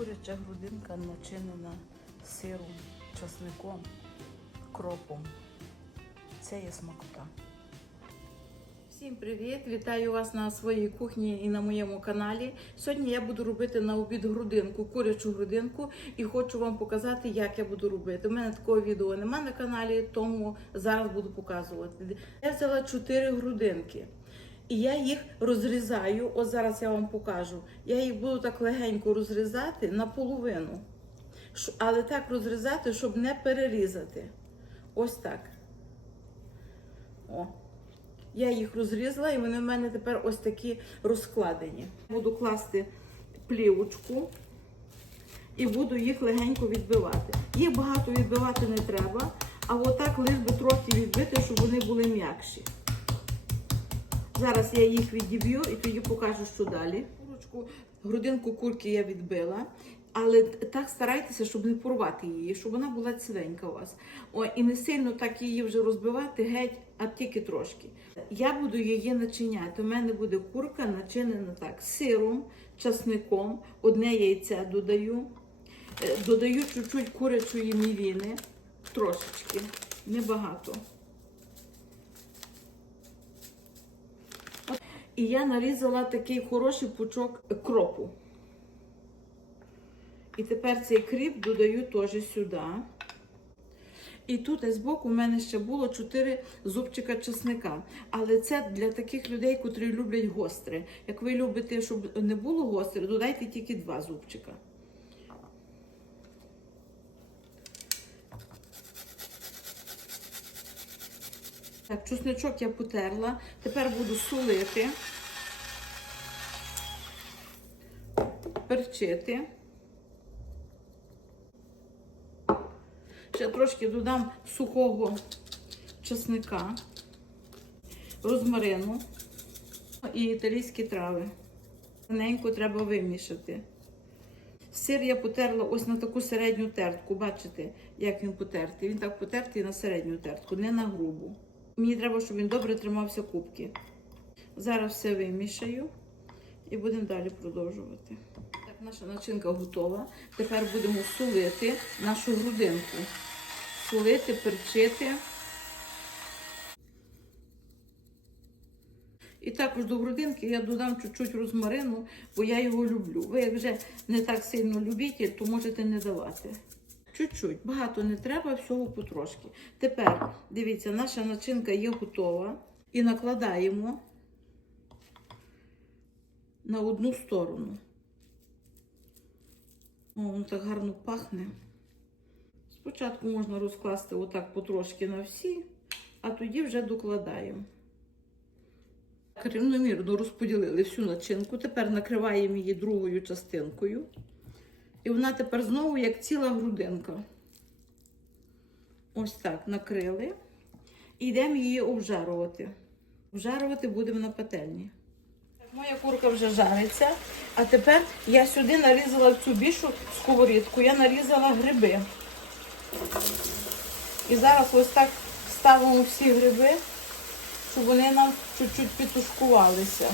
Куряча грудинка начинена сиром, часником, кропом. Це є смакота. Всім привіт! Вітаю вас на своїй кухні і на моєму каналі. Сьогодні я буду робити на обід грудинку, курячу грудинку, і хочу вам показати, як я буду робити. У мене такого відео немає на каналі, тому зараз буду показувати. Я взяла 4 грудинки. І я їх розрізаю. Ось зараз я вам покажу. Я їх буду так легенько розрізати наполовину. Але так розрізати, щоб не перерізати. Ось так. О. Я їх розрізала, і вони в мене тепер ось такі розкладені. Буду класти плівочку і буду їх легенько відбивати. Їх багато відбивати не треба, а отак лиш би трохи відбити, щоб вони були м'якші. Зараз я їх відіб'ю і тоді покажу, що далі. Курочку, грудинку курки я відбила, але так старайтеся, щоб не порвати її, щоб вона була ціленька у вас. О, і не сильно так її вже розбивати геть, а тільки трошки. Я буду її начиняти. У мене буде курка начинена так: сиром, часником, одне яйце додаю. Е, Додаю чуть-чуть курячої мівіни, трошечки, небагато. І я нарізала такий хороший пучок кропу. І тепер цей кріп додаю теж сюди. І тут збоку у мене ще було 4 зубчика чесника. Але це для таких людей, котрі люблять гостре. Як ви любите, щоб не було гостре, додайте тільки 2 зубчика. Так, чесничок я потерла. Тепер буду солити, перчити. Ще трошки додам сухого чесника, розмарину і італійські трави. Ненько треба вимішати. Сир я потерла ось на таку середню тертку. Бачите, як він потертий. Він так потертий на середню тертку, не на грубу. Мені треба, щоб він добре тримався кубки. Зараз все вимішаю і будемо далі продовжувати. Так, наша начинка готова. Тепер будемо солити нашу грудинку. Солити, перчити. І також до грудинки я додам чуть-чуть розмарину, бо я його люблю. Ви як вже не так сильно любите, то можете не давати. Чуть-чуть, багато не треба, всього потрошки. Тепер, дивіться, наша начинка є готова. І накладаємо на одну сторону. О, воно так гарно пахне. Спочатку можна розкласти отак потрошки на всі, а тоді вже докладаємо. Так, Рівномірно розподілили всю начинку. Тепер накриваємо її другою частинкою. І вона тепер знову як ціла грудинка. Ось так накрили. І йдемо її обжарувати. Обжарувати будемо на пательні. Так, Моя курка вже жариться. А тепер я сюди нарізала цю більшу сковорідку, я нарізала гриби. І зараз ось так ставимо всі гриби, щоб вони нам чуть-чуть підтушкувалися.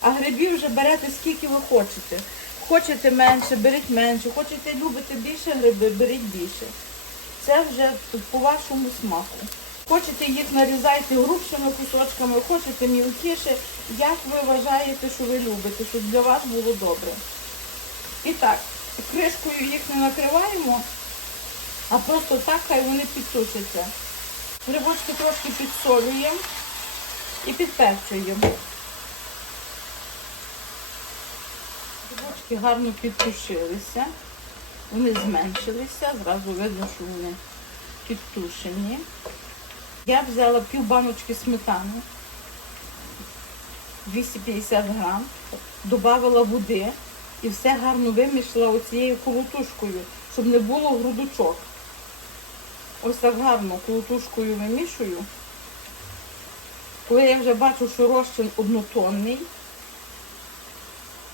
А грибів вже берете скільки ви хочете. Хочете менше, беріть менше, хочете любите більше гриби, беріть більше. Це вже по вашому смаку. Хочете їх нарізайте грубшими кусочками, хочете мілкіше, як ви вважаєте, що ви любите, щоб для вас було добре. І так, кришкою їх не накриваємо, а просто так хай вони підсушаться. Грибочки трошки підсолюємо і підперчуємо. Грибочки гарно підтушилися, вони зменшилися, зразу видно, що вони підтушені. Я взяла пів баночки сметани, 250 грам, додавала води і все гарно вимішала оцією колотушкою, щоб не було грудочок. Ось так гарно колотушкою вимішую. Коли я вже бачу, що розчин однотонний,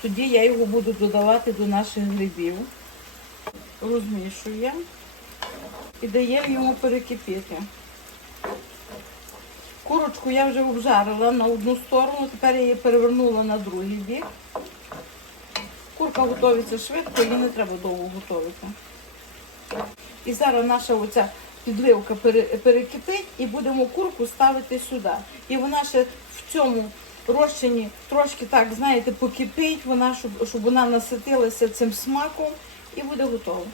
тоді я його буду додавати до наших грибів. Розмішуємо і даємо йому перекипіти. Курочку я вже обжарила на одну сторону, тепер я її перевернула на другий бік. Курка готується швидко, її не треба довго готувати. І зараз наша оця підливка перекипить і будемо курку ставити сюди. І вона ще в цьому розчині трошки так, знаєте, покипить, вона, щоб, щоб вона наситилася цим смаком і буде готова.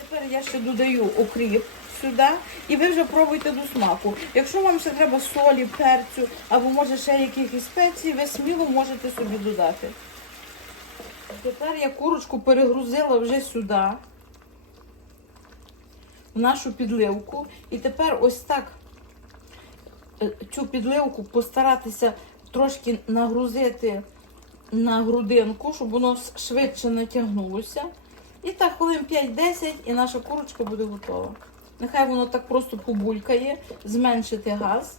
Тепер я ще додаю окріп сюди, і ви вже пробуйте до смаку. Якщо вам ще треба солі, перцю або може ще якихось спецій, ви сміло можете собі додати. Тепер я курочку перегрузила вже сюди, в нашу підливку. І тепер ось так е, цю підливку постаратися трошки нагрузити на грудинку, щоб воно швидше натягнулося. І так хвилин 5-10 і наша курочка буде готова. Нехай воно так просто побулькає, зменшити газ,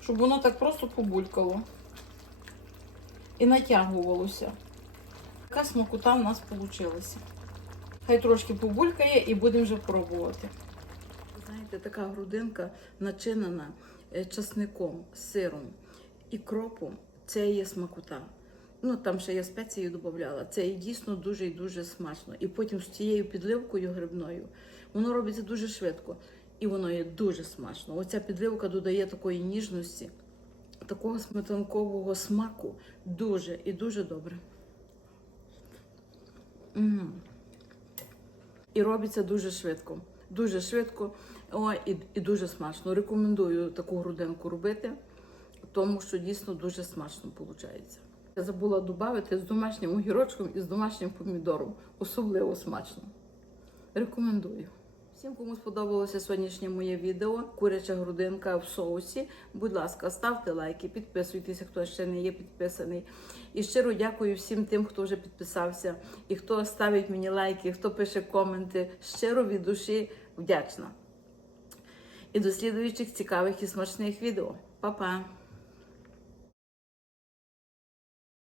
щоб воно так просто побулькало і натягувалося. Така смакота в нас вийшла. Хай трошки побулькає і будемо вже пробувати. Знаєте, така грудинка начинена е, часником, сиром і кропом. Це є смакота. Ну, там ще я спеції додавала. Це і дійсно дуже і дуже смачно. І потім з цією підливкою грибною воно робиться дуже швидко. І воно є дуже смачно. Оця підливка додає такої ніжності, такого сметанкового смаку. Дуже і дуже добре. М. І робиться дуже швидко. Дуже швидко о, і, і дуже смачно. Рекомендую таку грудинку робити, тому що дійсно дуже смачно виходить. Я забула додати з домашнім огірочком і з домашнім помідором. Особливо смачно. Рекомендую. Всім, кому сподобалося сьогоднішнє моє відео, куряча грудинка в соусі. Будь ласка, ставте лайки, підписуйтеся, хто ще не є підписаний. І щиро дякую всім тим, хто вже підписався, і хто ставить мені лайки, хто пише коменти. Щиро від душі вдячна. І до слідуючих цікавих і смачних відео. Па-па!